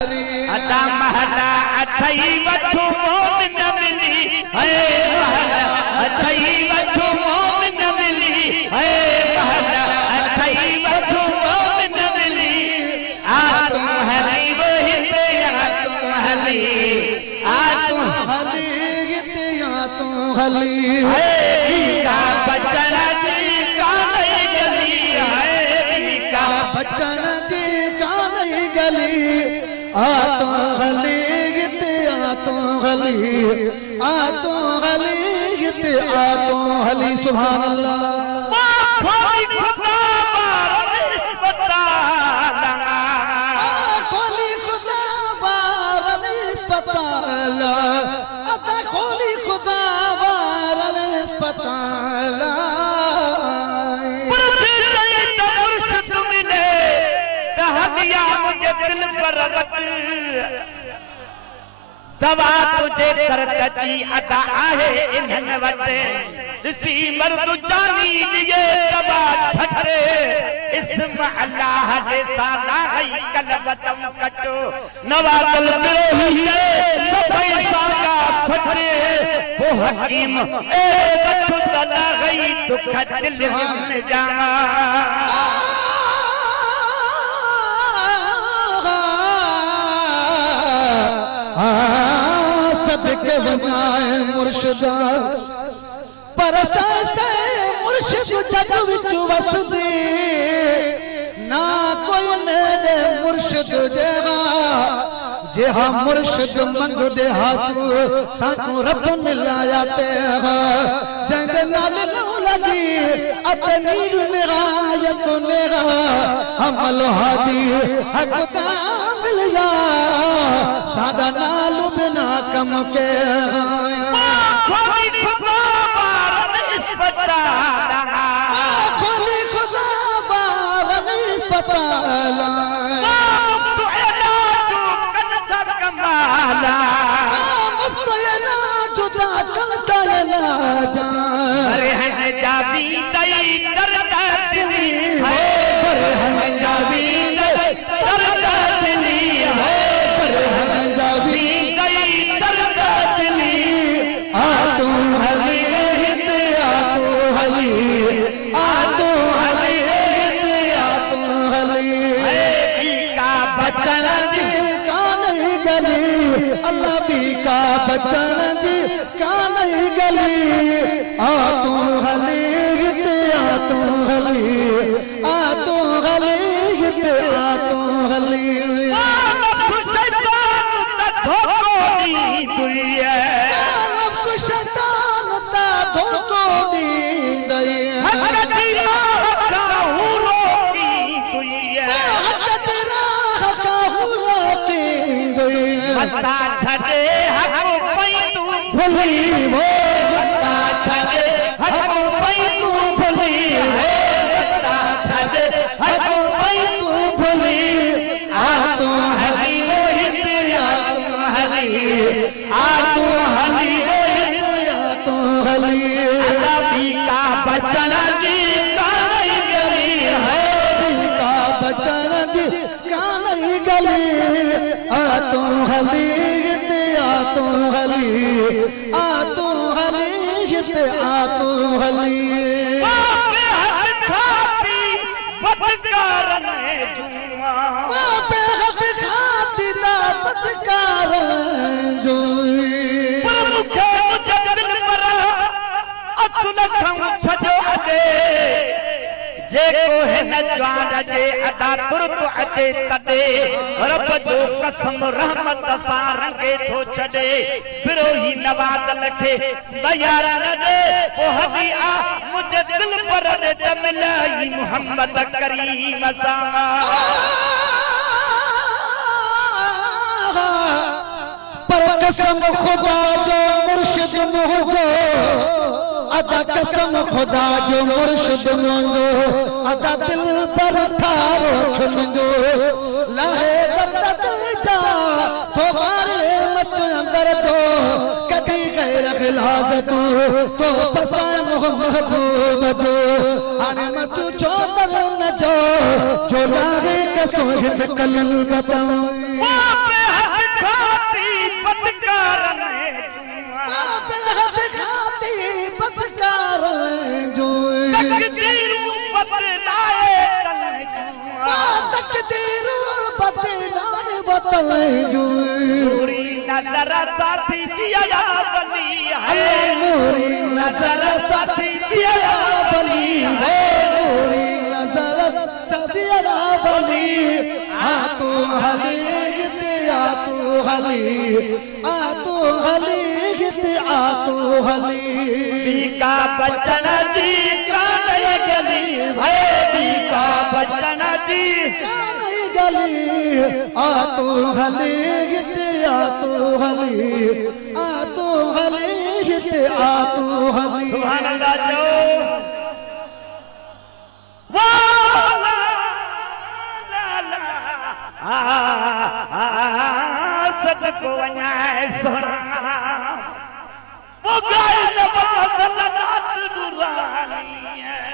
अदा महला अथई वठो मोमिन मिली है अथई वठो मोमिन मिली है महला अथई वठो मोमिन मिली आ तुम हली वही पे आ तुम हली आ तुम हली ते आ तुम हली है का बचन दी का नहीं गली है का बचन दी का नहीं गली आ तुम हली ते आ तुम हली आ तुम हली ते आ तुम हली सुभान अल्लाह खोली खुदा बार निस्बता खोली खुदा बार निस्बता अता खोली खुदा बार निस्बता मुर्शिद मिले तहदिया मुझे दिल पर दवा तुझे करकती अदा आहे इन्हन वटे दिसी मर्द जानी लिए दवा छठरे इसम अल्लाह जे साला है कलबतम कटो नवातल बिरोही सफाई साका छठरे वो हकीम ए कछु सदा गई दुख दिल में जाना के बनाए मुर्शिदा पर मुर्शिद जग विच वसदे ना कोई मेरे मुर्शिद जेहा जेहा मुर्शिद मंग दे हाथ साकू रब मिलाया ते जंग नाल लगी अपनी निगायत नेगा हमल हादी हक का मिल जा सादा नाल बिना कम के खोली खुदा बार निस्बता खोली खुदा बार निस्बता कमाला जुदा चलता अरे है जाबी दई करता दिली अरे है जाबी दई करता दिली अरे है जाबी दई करता दिली आ तू हली ते आ तू हली आ तू हली ते आ तू हली का बचन दी का नहीं गली अल्लाह भी का बचन दी का नहीं गली आ तू हली ते आ तू हली आ तू हली ते आ तू हली शैतान ता धोखो दी गई भुली वो छे हक पई तू भुली वो छे हक पई तू भुली आ तू हली वो हित आ तू हली आ तू हली वो हित आ तू हली अभी का बचन दी का नहीं गली है का बचन दी का नहीं गली आ तू हली आ तू हली आ तू हली ते आ तू हली बदकार में जुआ पे हक खाती दा बदकार जुई पर मुखे जगन पर अतुल खम छजो अदे जेको हिन ज्वान जे अदा तुरत अचे तॾे रब जो कसम रहमत सां रंगे थो छॾे बिरोही नवाज़ लखे दयार न ॾे पोइ हदी आ मुंहिंजे दिल पर ॾे त मिलाई मुहम्मद करीम सां पर कसम खुदा जो मुर्शिद मुंहिंजो अदा कसम खुदा जो मुर्शिद मुंहिंजो अदा दिल पर ठारो मुंहिंजो लाहे दर्द जा तो मारे मत अंदर तो कभी गैर खिलाफ तू तो पता महबूब तू हाणे मत छो न जो लागे कसो हिन कल बताऊं नूरी नजर साथी दिया बली है नूरी नजर साथी दिया बली है नूरी नजर दिया बली आ तू हली आ तू हली आ तू हली आ तू हली बीका बचन जी कान गली है बीका बचन जी कान गली आ तू हली आ तू हली आ तू हली आ तू हली सुभान अल्लाह जो सदको वञाए सोना वो गाय नवाज़ लनात नूरानी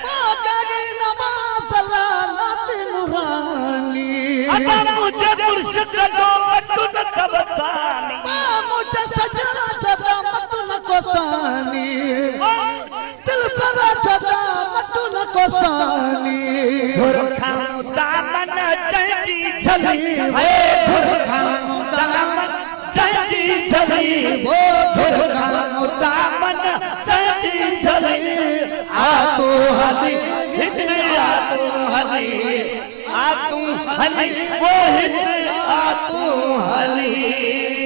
वो गाय नवाज़ लनात नूरानी अदा मुझे मुर्शिद जो मटू न कवसानी मुझे सजना सदा मटू न कोसानी दिल सदा सदा मटू न कोसानी धुरखां दामन चंदी छली है धुरखां दामन चंदी छली वो धुरखां दामन चंदी छली आ तू हली हितने आ तू हली वो हित आ तू हली